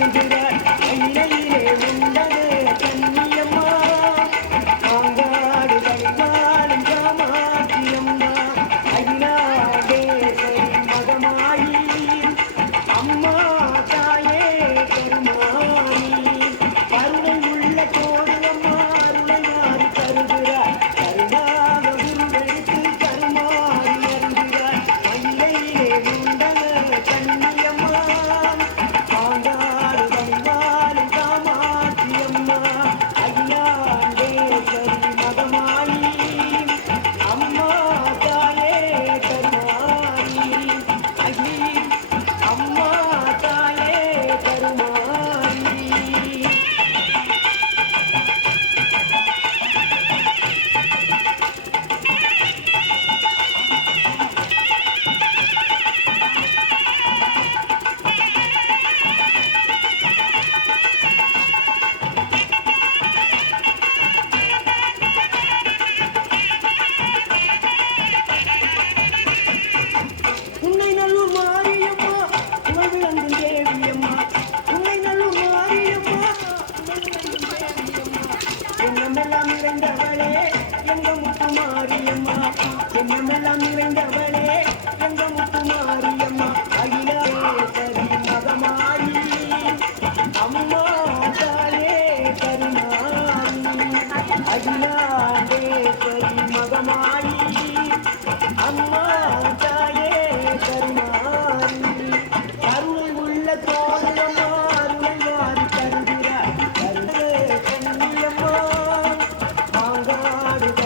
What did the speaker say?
வருகிறார் எண்ணமெல்லாம் இறந்தவளே எங்க முத்துமாரியம்மா எண்ணமெல்லாம் இறந்தவளே எங்க முத்துமாரியம்மா அகிலேசரி மதமாரி அம்மா தாலே கருமாரி அகிலாண்டேஸ்வரி மதமாரி அம்மா प्यार